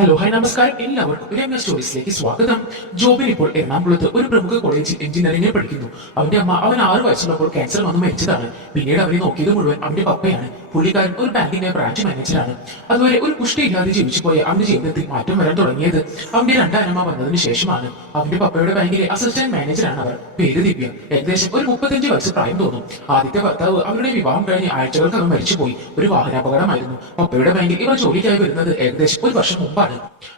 Hello hi നമസ്കാരം, എല്ലാവർക്കും രമ്യ സ്റ്റോറീസിലേക്ക് സ്വാഗതം. ജോബിൻ ഇപ്പോൾ എറണാകുളത്ത് ഒരു പ്രമുഖ കോളേജിൽ എഞ്ചിനീയറിംഗിൽ പഠിക്കുന്നു. അവന്റെ അമ്മ അവൻ 6 വയസ്സുള്ളപ്പോൾ ക്യാൻസർ വന്ന് മരിച്ചതാണ്. പിന്നീട് അവനെ നോക്കിയത് മുഴുവൻ അവന്റെ പപ്പയാണ്. പുള്ളിക്കാരൻ ഒരു ബാങ്കിന്റെ ബ്രാഞ്ച് മാനേജറാണ്. അതുവരെ ഒരു പുഷ്ടിയില്ലാതെ ജീവിച്ചു പോയ അവന്റെ ജീവിതത്തിൽ മാറ്റം വരാൻ തുടങ്ങിയത് അവന്റെ രണ്ടാനമ്മ വന്നതിന് ശേഷമാണ്. അവന്റെ പപ്പയുടെ ബാങ്കിലെ അസിസ്റ്റന്റ് മാനേജറാണ് അവർ. പേര് ദിവ്യ. ഏകദേശം ഒരു 35 വയസ്സ് പ്രായം തോന്നും. ആദ്യത്തെ ഭർത്താവ് അവരുടെ വിവാഹം കഴിഞ്ഞ് ആഴ്ചകൾക്കകം മരിച്ചുപോയി. ഒരു വാഹനാപകടമായിരുന്നു. പപ്പയുടെ ബാങ്കിൽ ഇവർ ജോലിക്കായി വരുന്നത് ഏകദേശം ഒരു വർഷം മുമ്പാണ്.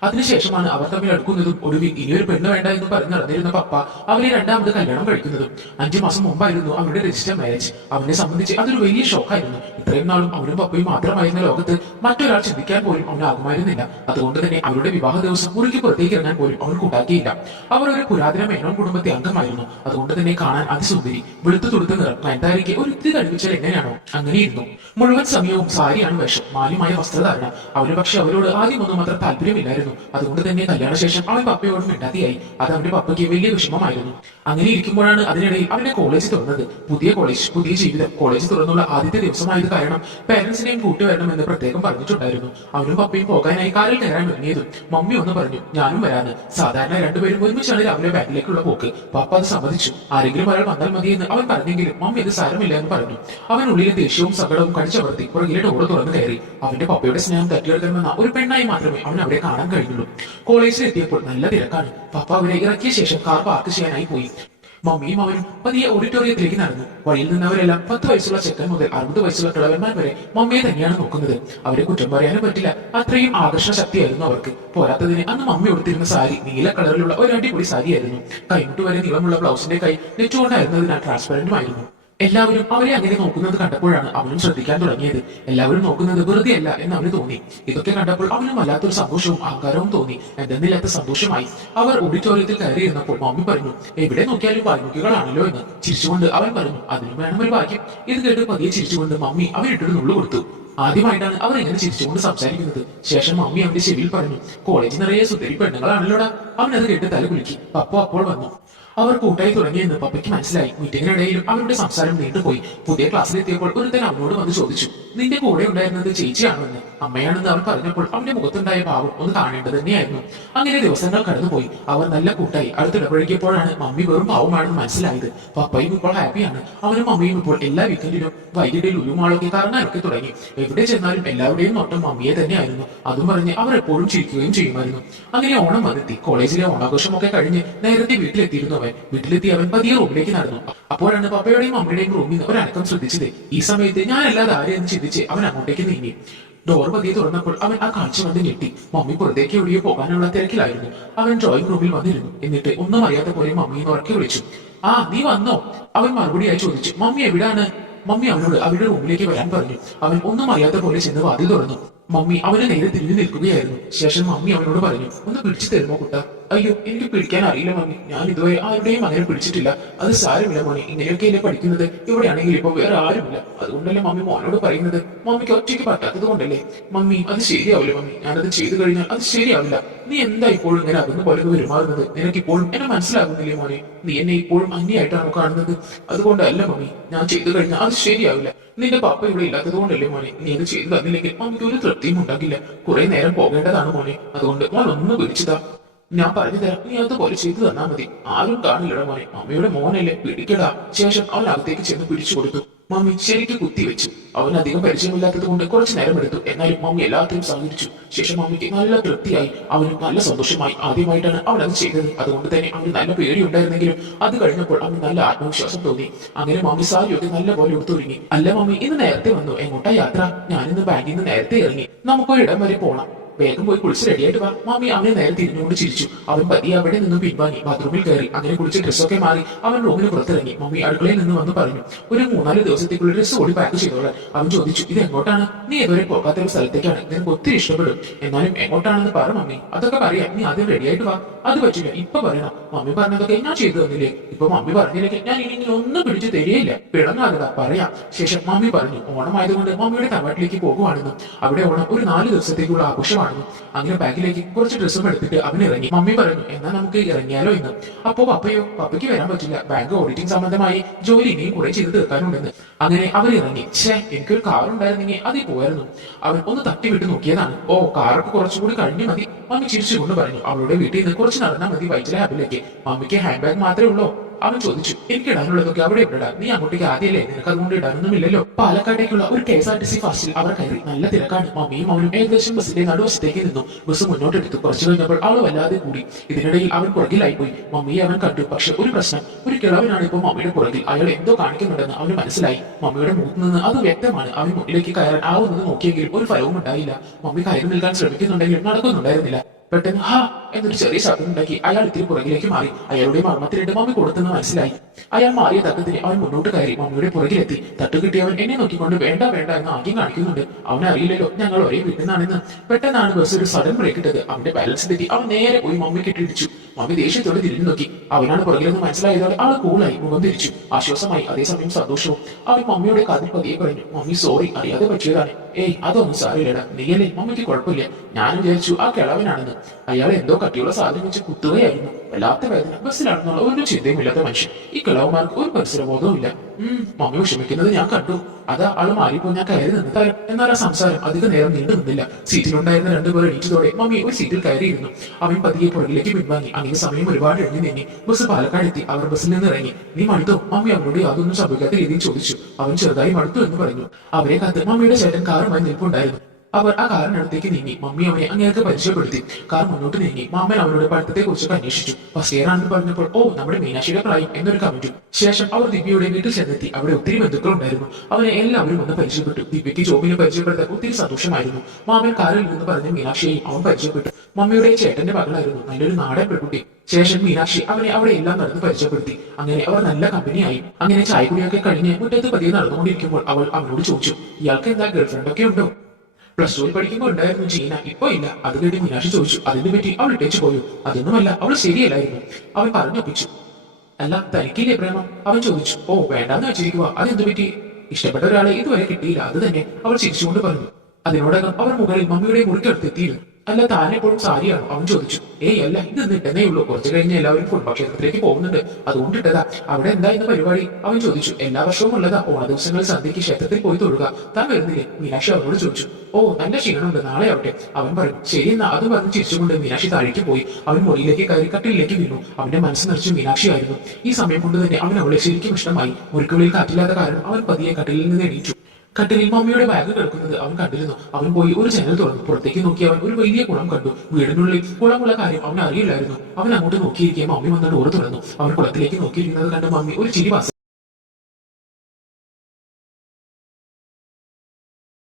അതിനുശേഷമാണ് അവർ തമ്മിൽ അടുക്കുന്നതും ഒടുവിൽ ഇനിയൊരു പെണ്ണ് വേണ്ട എന്ന് പറഞ്ഞ് നടന്നിരുന്ന പപ്പ അവരെ രണ്ടാമത് കല്യാണം കഴിക്കുന്നതും. 5 മാസം മുമ്പായിരുന്നു അവരുടെ രജിസ്റ്റർ മാരേജ്. അവനെ സംബന്ധിച്ച് അതൊരു വലിയ ഷോക്കായിരുന്നു. ഇത്രയും നാളും അവനും പപ്പയും മാത്രമായിരുന്ന ലോകത്ത് മറ്റൊരാൾ ചിന്തിക്കാൻ പോലും അവനാകുമായിരുന്നില്ല. അതുകൊണ്ട് തന്നെ അവരുടെ വിവാഹ ദിവസം മുറിക്ക് പുറത്തേക്ക് ഇറങ്ങാൻ പോലും അവൻ കൂട്ടാക്കിയില്ല. അവർ ഒരു പുരാതന മേനോൻ കുടുംബത്തെ അംഗമായിരുന്നു. അതുകൊണ്ട് തന്നെ കാണാൻ അതിസുന്ദരി, വെളുത്തു തുടുത്ത നിറം. നയൻതാരയ്ക്ക് ഒരു ഇത്തിരി കഴിപ്പിച്ചാൽ എങ്ങനെയാണോ അങ്ങനെയിരുന്നു. മുഴുവൻ സമയവും സാരിയാണ് വേഷം, മാന്യമായ വസ്ത്രധാരണ. അവന് പക്ഷെ അവരോട് ആദ്യമൊന്നും അത്ര താല്പര്യമില്ലായിരുന്നു. അതുകൊണ്ട് തന്നെ കല്യാണശേഷം അവൻ പപ്പയോട് മിണ്ടാതിയായി. അത് അവന്റെ പപ്പയ്ക്ക് വലിയ വിഷമമായിരുന്നു. അങ്ങനെ ഇരിക്കുമ്പോഴാണ് അതിനിടയിൽ അവന്റെ കോളേജ് തുറന്നത്. പുതിയ കോളേജ്, പുതിയ ജീവിതം. കോളേജ് തുറന്നുള്ള ആദ്യത്തെ ദിവസമായത് കാരണം പേരൻസിനെയും കൂട്ടുവരണമെന്ന് പ്രത്യേകം പറഞ്ഞിട്ടുണ്ടായിരുന്നു. അവനും പപ്പയും പോകാനായി കാറിൽ കയറാൻ ഒരുങ്ങിയതും മമ്മി ഒന്ന് പറഞ്ഞു, ഞാനും വരാന്ന്. സാധാരണ രണ്ടുപേരും ഒരുമിച്ചാണ് രാവിലെ ബാങ്കിലേക്കുള്ള പോക്ക്. പപ്പ അത് സമ്മതിച്ചു. ആരെങ്കിലും ഒരാൾ വന്നാൽ മതിയെന്ന് അവൻ പറഞ്ഞെങ്കിലും മമ്മി അത് സാരമില്ല എന്ന് പറഞ്ഞു. അവൻ ഉള്ളിലെ ദേഷ്യവും സങ്കടവും കടിച്ചമർത്തി പുറകിലെ ഡോറ് തുറന്നു കയറി. അവന്റെ പപ്പയുടെ സ്നേഹം തട്ടിയെടുക്കണമെന്ന ഒരു പെണ്ണായി മാത്രമേ അവൻ അവിടെ കാണാൻ കഴിഞ്ഞുള്ളൂ. കോളേജിൽ എത്തിയപ്പോൾ നല്ല തിരക്കാണ്. പപ്പ അവരെ ഇറക്കിയ ശേഷം കാർ പാർക്ക് ചെയ്യാനായി പോയി. മമ്മിയും അവനും പതിയെ ഓഡിറ്റോറിയത്തിലേക്ക് നടന്നു. വഴിയിൽ നിന്നവരെല്ലാം 10 വയസ്സുള്ള ചെക്കൻ മുതൽ 60 വയസ്സുള്ള കിളവന്മാർ വരെ മമ്മിയെ തന്നെയാണ് നോക്കുന്നത്. അവരെ കുറ്റം പറയാനും പറ്റില്ല, അത്രയും ആകർഷണ ശക്തിയായിരുന്നു അവർക്ക്. പോരാത്തതിന് അന്ന് മമ്മി ഉടുത്തിരുന്ന സാരി നീല കളറിലുള്ള ഒരു അടിപൊളി സാരിയായിരുന്നു. കൈമുട്ട് വരെ നീളമുള്ള ബ്ലൗസിന്റെ കൈ നെറ്റുകൊണ്ടായിരുന്നതിനാൽ ട്രാൻസ്പെറന്റുമായിരുന്നു. എല്ലാവരും അവരെ അങ്ങനെ നോക്കുന്നത് കണ്ടപ്പോഴാണ് അവനും ശ്രദ്ധിക്കാൻ തുടങ്ങിയത്. എല്ലാവരും നോക്കുന്നത് വെറുതെ അല്ല എന്ന് അവന് തോന്നി. ഇതൊക്കെ കണ്ടപ്പോൾ അവനും വല്ലാത്തൊരു സന്തോഷവും അഹങ്കാരവും തോന്നി. എന്തെന്നില്ലാത്ത സന്തോഷമായി. അവർ ഓഡിറ്റോറിയത്തിൽ കയറിയിരുന്നപ്പോൾ മമ്മി പറഞ്ഞു, എവിടെ നോക്കിയാലും വാൽമുഖികളാണല്ലോ എന്ന്. ചിരിച്ചുകൊണ്ട് അവൻ പറഞ്ഞു, അതിനും വേണം ഒരു ഭാഗ്യം. ഇത് കേട്ട് പതിയെ ചിരിച്ചുകൊണ്ട് മമ്മി അവനിട്ടൊരു നുള്ളു കൊടുത്തു. ആദ്യമായിട്ടാണ് അവർ ഇങ്ങനെ ചിരിച്ചുകൊണ്ട് സംസാരിക്കുന്നത്. ശേഷം മമ്മി അവന്റെ ചെവിയിൽ പറഞ്ഞു, കോളേജ് നിറയെ സുന്ദരി പെണ്ണുങ്ങളാണല്ലോടാ. അവൻ അത് കേട്ട് തല കുലുക്കി. പപ്പ അപ്പോൾ വന്നു. അവർ കൂട്ടായി തുടങ്ങിയെന്ന് പപ്പയ്ക്ക് മനസ്സിലായി. മീറ്റിംഗിനിടയിലും അവരുടെ സംസാരം നീണ്ടുപോയി. പുതിയ ക്ലാസ്സിലെത്തിയപ്പോൾ ഒരുത്തൻ അവനോട് വന്ന് ചോദിച്ചു, നിന്റെ കൂടെ ഉണ്ടായിരുന്നത് ചേച്ചിയാണോ എന്ന്. അമ്മയാണെന്ന് അവൻ പറഞ്ഞപ്പോൾ അവന്റെ മുഖത്തുണ്ടായ ഭാവം ഒന്ന് കാണേണ്ടത് തന്നെയായിരുന്നു. അങ്ങനെ ദിവസങ്ങൾ കടന്നുപോയി. അവർ നല്ല കൂട്ടായി. അടുത്തിടപഴകിയപ്പോഴാണ് മമ്മി വെറും പാവമാണെന്ന് മനസ്സിലായത്. പപ്പയും ഇപ്പോൾ ഹാപ്പിയാണ്. അവനും മമ്മിയും ഇപ്പോൾ എല്ലാ വീക്കെൻഡിലും വൈകിട്ട് ലുലുമാളൊക്കെ കറങ്ങാനൊക്കെ തുടങ്ങി. എവിടെ ചെന്നാലും എല്ലാവരുടെയും നോട്ടം മമ്മിയെ തന്നെയായിരുന്നു. അതും പറഞ്ഞ് അവർ എപ്പോഴും ചിരിക്കുകയും ചെയ്യുമായിരുന്നു. അങ്ങനെ ഓണം വന്നെത്തി. കോളേജിലെ ഓണാഘോഷമൊക്കെ കഴിഞ്ഞ് നേരത്തെ വീട്ടിലെത്തിയിരുന്നു. വീട്ടിലെത്തി അവൻ പതിയെ റൂമിലേക്ക് നടന്നു. അപ്പോഴാണ് പപ്പയുടെയും അമ്മയുടെയും റൂമിൽ നിന്ന് ഒരടക്കം ശ്രദ്ധിച്ചത്. ഈ സമയത്ത് ഞാൻ അല്ലാതെ ആരെയെന്ന് ചിന്തിച്ച് അവൻ അങ്ങോട്ടേക്ക് നീങ്ങി. ഡോർ പതിയെ തുറന്നപ്പോൾ അവൻ ആ കാഴ്ച കണ്ട് ഞെട്ടി. മമ്മി പുറത്തേക്ക് എവിടെയോ പോകാനുള്ള തിരക്കിലായിരുന്നു. അവൻ ഡ്രോയിങ് റൂമിൽ വന്നിരുന്നു. എന്നിട്ട് ഒന്നും അറിയാത്ത പോലെ മമ്മിയെ ഉറക്കി വിളിച്ചു. ആ, നീ വന്നോ? അവൻ മറുപടിയായി ചോദിച്ചു, മമ്മി എവിടാണ്? മമ്മി അവനോട് അവരുടെ റൂമിലേക്ക് വരാൻ പറഞ്ഞു. അവൻ ഒന്നും അറിയാത്ത പോലെ ചെന്ന് വാതിൽ തുറന്നു. മമ്മി അവന് നേരെ തിരിഞ്ഞു നിൽക്കുകയായിരുന്നു. ശേഷം മമ്മി അവനോട് പറഞ്ഞു, ഒന്ന് പിടിച്ചു തരുമോ കുട്ട? അയ്യോ, എനിക്ക് പിടിക്കാൻ അറിയില്ല മമ്മി. ഞാൻ ഇതുവരെ ആരുടെയും അങ്ങനെ പിടിച്ചിട്ടില്ല. അത് സാരമില്ല മോനെ, ഇങ്ങനെയൊക്കെയല്ലേ പഠിക്കുന്നത്. ഇവിടെയാണെങ്കിൽ ഇപ്പൊ വേറെ ആരുമില്ല. അതുകൊണ്ടല്ലേ മമ്മി മോനോട് പറയുന്നത്. മമ്മിക്ക് ഒറ്റയ്ക്ക് പറ്റാത്തത് കൊണ്ടല്ലേ. മമ്മി, അത് ശരിയാവില്ല മമ്മി. ഞാനത് ചെയ്തു കഴിഞ്ഞാൽ അത് ശരിയാവില്ല. നീ എന്താ ഇപ്പോഴും ഇങ്ങനെ അകന്നു പോലെ പെരുമാറുന്നത്? നിനക്ക് ഇപ്പോഴും എന്നെ മനസ്സിലാകുന്നില്ലേ മോനെ? നീ എന്നെ ഇപ്പോഴും അന്യായിട്ടാണോ കാണുന്നത്? അതുകൊണ്ടല്ല മമ്മി, ഞാൻ ചെയ്തു കഴിഞ്ഞാൽ അത് ശരിയാവില്ല. നിന്റെ പപ്പ ഇവിടെ ഇല്ലാത്തത് കൊണ്ടല്ലേ മോനെ. നീ അത് ചെയ്തു തന്നില്ലെങ്കിൽ മമ്മിക്ക് ഒരു തൃപ്തിയും ഉണ്ടാക്കില്ല. കുറെ നേരം പോകേണ്ടതാണ് മോനെ. അതുകൊണ്ട് മോൻ ഒന്ന് പിടിച്ചതാ. ഞാൻ പറഞ്ഞു തരാം, നീ അതുപോലെ ചെയ്തു തന്നാ മതി. ആരും കാണില്ലട മോനെ. അമ്മയുടെ മോനല്ലേ, പിടിക്കടാ. ശേഷം അവൻ അകത്തേക്ക് ചെന്ന് പിടിച്ചു കൊടുത്തു. മമ്മി ശരിക്കും കുത്തിവെച്ചു. അവൻ അധികം പരിചയമില്ലാത്തത് കൊണ്ട് കുറച്ചു നേരം എടുത്തു. എന്നാലും മമ്മി എല്ലാത്തിനും സഹകരിച്ചു. ശേഷം മമ്മിക്ക് നല്ല തൃപ്തിയായി. അവന് നല്ല സന്തോഷമായി. ആദ്യമായിട്ടാണ് അവൻ അത് ചെയ്തത്. അതുകൊണ്ട് തന്നെ അവന് നല്ല പേടിയുണ്ടായിരുന്നെങ്കിലും അത് കഴിഞ്ഞപ്പോൾ അവന് നല്ല ആത്മവിശ്വാസം തോന്നി. അങ്ങനെ മമ്മി സാരിയൊക്കെ നല്ല പോലെ എടുത്തൊരുങ്ങി. അല്ല മമ്മി, ഇന്ന് നേരത്തെ വന്നു. എങ്ങോട്ടാ യാത്ര? ഞാനിന്ന് ബാങ്കിൽ നിന്ന് നേരത്തെ ഇറങ്ങി. നമുക്കൊരിടം വരെ പോണം. വേഗം പോയി കുളിച്ച് റെഡിയായിട്ട് വാ. മാമി അവനെ നേരെ തിരിഞ്ഞുകൊണ്ട് ചിരിച്ചു. അവൻ പതിയെ അവിടെ നിന്നും പിൻവാങ്ങി ബാത്റൂമിൽ കയറി. അങ്ങനെ കുളിച്ച് ഡ്രസ്സൊക്കെ മാറി അവൻ റൂമിന് പുറത്തിറങ്ങി. മമ്മി അടുക്കളയിൽ നിന്ന് വന്ന് പറഞ്ഞു, ഒരു 3-4 ദിവസത്തേക്കുള്ള ഡ്രസ്സ് കൂടി പാക്ക് ചെയ്തോളാം. അവൻ ചോദിച്ചു, ഇത് എങ്ങോട്ടാണ്? നീ ഇതുവരെ പോകാത്ത ഒരു സ്ഥലത്തേക്കാണ്. നിനക്ക് ഒത്തിരി ഇഷ്ടപ്പെടും. എന്നാലും എങ്ങോട്ടാണെന്ന് പറ മമ്മി. അതൊക്കെ പറയാം, നീ ആദ്യം റെഡിയായിട്ട് വാ. അത് പറ്റില്ല, ഇപ്പൊ പറയണം. മമ്മി പറഞ്ഞതൊക്കെ ഞാൻ ചെയ്തു തന്നില്ലേ? ഇപ്പൊ മമ്മി പറഞ്ഞില്ലെങ്കിൽ ഞാൻ ഇനി ഒന്നും പിടിച്ചു തരികയില്ല. പിടങ്ങാകത പറയാം. ശേഷം മമ്മി പറഞ്ഞു, ഓണമായതുകൊണ്ട് മമ്മിയുടെ തറവാട്ടിലേക്ക് പോകുവാണെന്നും അവിടെ ഓണം ഒരു 4 ദിവസത്തേക്കുള്ള ആഘോഷമാണ്. അങ്ങനെ ബാഗിലേക്ക് കുറച്ച് ഡ്രസ്സും എടുത്തിട്ട് അവൻ ഇറങ്ങി. മമ്മി പറഞ്ഞു, എന്നാ നമുക്ക് ഇറങ്ങിയാലോ എന്ന്. അപ്പോ പപ്പയോ? പപ്പയ്ക്ക് വരാൻ പറ്റില്ല. ബാങ്ക് ഓഡിറ്റിംഗ് സംബന്ധമായി ജോലി ഇനിയും കുറെ ചെയ്ത് തീർക്കാനുണ്ടെന്ന്. അങ്ങനെ അവർ ഇറങ്ങി. എനിക്കൊരു കാർ ഉണ്ടായിരുന്നെങ്കിൽ അതിൽ പോയായിരുന്നു. അവൻ ഒന്ന് തട്ടി വിട്ട് നോക്കിയതാണ്. ഓ, കാറൊക്കെ കുറച്ചുകൂടി കഴിഞ്ഞു മതി. മമ്മി ചിരിച്ചുകൊണ്ട് പറഞ്ഞു. അവളുടെ വീട്ടിൽ നിന്ന് കുറച്ച് നടന്നാൽ മതി വൈറ്റിലെ ഹാബിലേക്ക്. മമ്മിക്ക് ഹാൻഡ് ബാഗ് മാത്രമേ ഉള്ളൂ. അവൻ ചോദിച്ചു. എനിക്ക് ഇടാനുള്ളതൊക്കെ അവിടെ ഇടാ, നീ അങ്ങോട്ടേക്ക് ആദ്യമല്ലേ, നിനക്ക് അതുകൊണ്ട് ഇടാനൊന്നുമില്ലല്ലോ. പാലക്കാട്ടേക്കുള്ള ഒരു KSRTC ഫാസ്റ്റിൽ അവർ കയറി. നല്ല തിരക്കാണ്. മമ്മിയും അവനും ഏകദേശം ബസ്സിന്റെ നടുവശത്തേക്ക് നിന്നു. ബസ് മുന്നോട്ടെടുത്തു. കുറച്ചു കഴിഞ്ഞപ്പോൾ അവൾ വല്ലാതെ കൂടി. ഇതിനിടയിൽ അവൻ പുറകിലായി പോയി. മമ്മിയെ അവൻ കണ്ടു. പക്ഷെ ഒരു പ്രശ്നം, ഒരു കിളവനാണ് ഇപ്പോൾ മമ്മിയുടെ പുറകിൽ. അയാൾ എന്തോ കാണിക്കുന്നുണ്ടെന്ന് അവന് മനസ്സിലായി. മമ്മിയുടെ മുഖത്ത് നിന്ന് അത് വ്യക്തമാണ്. അവൻ മുന്നിലേക്ക് കയറാൻ ആവുന്നത് നോക്കിയെങ്കിലും ഒരു ഫലവും ഉണ്ടായില്ല. മമ്മി കയറി നിൽക്കാൻ ശ്രമിക്കുന്നുണ്ടെങ്കിലും നടക്കുന്നുണ്ടായിരുന്നില്ല. പെട്ടെന്ന് ഹാ എന്നൊരു ചെറിയ ശബ്ദം ഉണ്ടാക്കി. അയാൾ ഇത്തിരി പുറകിലേക്ക് മാറി. അയാളുടെ മർമ്മത്തിലിട്ട് മമ്മി കൊടുത്തെന്ന് മനസ്സിലായി. അയാൾ മാറിയ തക്കത്തിന് അവൻ മുന്നോട്ട് കയറി മമ്മിയുടെ പുറകിലെത്തി. തട്ടുകിട്ടിയവൻ എന്നെ നോക്കിക്കൊണ്ട് വേണ്ട വേണ്ട എന്ന് ആദ്യം കാണിക്കുന്നുണ്ട്. അവനറിയില്ലല്ലോ ഞങ്ങൾ ഒരേ വീട്ടിൽ നിന്നാണെന്ന്. പെട്ടെന്നാണ് ബസ് ഒരു സഡൻ ബ്രേക്ക് ഇട്ടത്. അവന്റെ ബാലൻസ് തെറ്റി അവൻ നേരെ പോയി മമ്മി കെട്ടിടിച്ചു. മമ്മി ദേഷ്യത്തോടെ തിരിഞ്ഞു നോക്കി. അവനാണ് പുറകിലെന്ന് മനസ്സിലായതോടെ ആള് കൂളായി മുഖം തിരിച്ചു. ആശ്വാസമായി, അതേസമയം സന്തോഷവും. അവൻ മമ്മിയുടെ കാതിൽ പതിയെ പറഞ്ഞു. മമ്മി സോറി, അറിയാതെ പറ്റിയതാണ്. ഏയ് അതൊന്നും സാരില്ലടാ, നീയല്ലേ, മമ്മിക്ക് കുഴപ്പമില്ല. ഞാൻ വിചാരിച്ചു ആ കിളവനാണെന്ന്. അയാൾ എന്തോ കട്ടിയുള്ള സാധനം വെച്ച് കുത്തുകയായിരുന്നു. വല്ലാത്ത വേദന. ബസ്സിലാണെന്നുള്ള ഒരു ചിന്തയുമില്ലാത്ത മനുഷ്യൻ. ഈ കിളവന്മാർക്ക് ഒരു പരിസരബോധവും ഇല്ല. മമ്മി വിഷമിക്കുന്നത് ഞാൻ കണ്ടു. അതാ ആള് മാറിപ്പോ ഞാൻ കയറി നിന്ന് തരാം. എന്നാൽ ആ സംസാരം അധിക നേരം നീണ്ടു നിന്നില്ല. സീറ്റിലുണ്ടായിരുന്ന രണ്ടുപേർ എണീറ്റതോടെ മമ്മി ഒരു സീറ്റിൽ കയറിയിരുന്നു. അവൻ പതിയെ പുറകിലേക്ക് പിൻവാങ്ങി. അങ്ങനെ സമയം ഒരുപാട് എഴുതി നീങ്ങി. ബസ് പാലക്കാട് എത്തി. അവർ ബസ്സിൽ നിന്ന് ഇറങ്ങി. നീ മടുത്തോ? മമ്മി അവനോട് യാതൊന്നും സംഭവിക്കാത്ത രീതിയിൽ ചോദിച്ചു. അവൻ ചെറുതായി മടുത്തു എന്ന് പറഞ്ഞു. അവരെ കാത്ത് മമ്മിയുടെ ചേട്ടൻ കാറുമായി നിൽപ്പുണ്ടായിരുന്നു. അവർ ആ കാറിനടുത്തേക്ക് നീങ്ങി. മമ്മി അവനെ അങ്ങേക്ക് പരിചയപ്പെടുത്തി. കാർ മുന്നോട്ട് നീങ്ങി. മാമൻ അവനോട് പഠിത്തത്തെ കുറിച്ചൊക്കെ അന്വേഷിച്ചു. ഫസ്റ്റ് ഇയർ ആണെന്ന് പറഞ്ഞപ്പോൾ ഓ നമ്മുടെ മീനാക്ഷിയുടെ പ്രായം എന്നൊരു കമന്റും. ശേഷം അവർ ദിവ്യയുടെ വീട്ടിൽ ചെന്നെത്തി. അവിടെ ഒത്തിരി ബന്ധുക്കൾ ഉണ്ടായിരുന്നു. അവനെ എല്ലാവരും ഒന്ന് പരിചയപ്പെട്ടു. ദിവ്യയ്ക്ക് ജോബിനെ പരിചയപ്പെടുത്താൻ ഒത്തിരി സന്തോഷമായിരുന്നു. മാമൻ കാറിൽ നിന്ന് പറഞ്ഞ മീനാക്ഷിയെയും അവൻ പരിചയപ്പെട്ടു. മമ്മിയുടെ ചേട്ടന്റെ മകളായിരുന്നു. നല്ലൊരു നാടൻ പെൺകുട്ടി. ശേഷം മീനാക്ഷി അവനെ അവിടെ എല്ലാം നടന്ന് പരിചയപ്പെടുത്തി. അങ്ങനെ അവർ നല്ല കമ്പനിയായി. അങ്ങനെ ചായക്കുടിയൊക്കെ കഴിഞ്ഞ് മുറ്റത്ത് പതിയെ നടന്നുകൊണ്ടിരിക്കുമ്പോൾ അവൾ അവനോട് ചോദിച്ചു. ഇയാൾക്ക് എന്താ ഗേൾഫ്രണ്ട് ഒക്കെ ഉണ്ടോ? പ്ലസ് ടു പഠിക്കുമ്പോൾ ഉണ്ടായിരുന്നു ജീന, ഇപ്പൊ ഇല്ല. അത് കേട്ട് മീനാക്ഷി ചോദിച്ചു. അതിനെ പറ്റി അവൾ ഇട്ടേച്ചു പോയോ? അതൊന്നുമല്ല, അവൾ ശരിയല്ലായിരുന്നു. അവൻ പറഞ്ഞൊപ്പിച്ചു. അല്ല തനിക്കില്ലേ പ്രേമം? അവൻ ചോദിച്ചു. ഓ വേണ്ടാന്ന് വെച്ചിരിക്കുക. അതെന്തു പറ്റി? ഇഷ്ടപ്പെട്ട ഒരാളെ ഇതുവരെ കിട്ടിയില്ല, അത് തന്നെ. അവൾ ചിരിച്ചുകൊണ്ട് പറഞ്ഞു. അതിനോടകം അവർ മുകളിൽ മമ്മിയുടെ മുറിക്കടുത്ത് എത്തിയിരുന്നു. അല്ല താനെപ്പോഴും സാരിയാണോ? അവൻ ചോദിച്ചു. ഏയ് അല്ല, ഇത് ഇട്ടതേ ഉള്ളൂ. കുറച്ചു കഴിഞ്ഞ് എല്ലാവരും ഫുട്ബോൾ ക്ഷേത്രത്തിലേക്ക് പോകുന്നുണ്ട്, അതുകൊണ്ട് ഇട്ടതാ. അവിടെ എന്താ ഇന്ന് പരിപാടി? അവൻ ചോദിച്ചു. എല്ലാ വർഷവും ഉള്ളതാ. ഓണ ദിവസങ്ങളിൽ സന്ധ്യയ്ക്ക് ക്ഷേത്രത്തിൽ പോയി തൊഴുക. താൻ വരുന്നില്ലേ? മീനാക്ഷി അവനോട് ചോദിച്ചു. ഓ നല്ല ക്ഷീണമുണ്ട്, നാളെ ആവട്ടെ. അവൻ പറഞ്ഞു. ശരി എന്നാ. അത് പറഞ്ഞ് ചിരിച്ചുകൊണ്ട് മീനാക്ഷി താഴേക്ക് പോയി. അവൻ മുറിയിലേക്ക് കയറി കട്ടിലേക്ക് വീണു. അവന്റെ മനസ്സ് നിറച്ച് മീനാക്ഷി ആയിരുന്നു. ഈ സമയം കൊണ്ട് തന്നെ അവൻ അവളെ ശരിക്കും ഇഷ്ടമായി. മുറിക്കുള്ളിൽ കാറ്റില്ലാത്ത കാരണം അവൻ പതിയെ കട്ടിലിൽ നിന്ന് എണീറ്റു. കട്ടിലിൽ മമ്മിയുടെ ബാഗ് കിടക്കുന്നത് അവൻ കണ്ടിരുന്നു. അവൻ പോയി ഒരു ജനൽ തുറന്നു. പുറത്തേക്ക് നോക്കി അവൻ ഒരു വലിയ കുളം കണ്ടു. വീടിനുള്ളിൽ കുളമുള്ള കാര്യം അവൻ അറിയില്ലായിരുന്നു. അവൻ അങ്ങോട്ട് നോക്കിയിരിക്കെ മമ്മി വന്ന ഡോറ് തുറന്നു. അവൻ കുളത്തിലേക്ക് നോക്കിയിരിക്കുന്നത് കണ്ട് മമ്മി ഒരു ചിരി പാസ്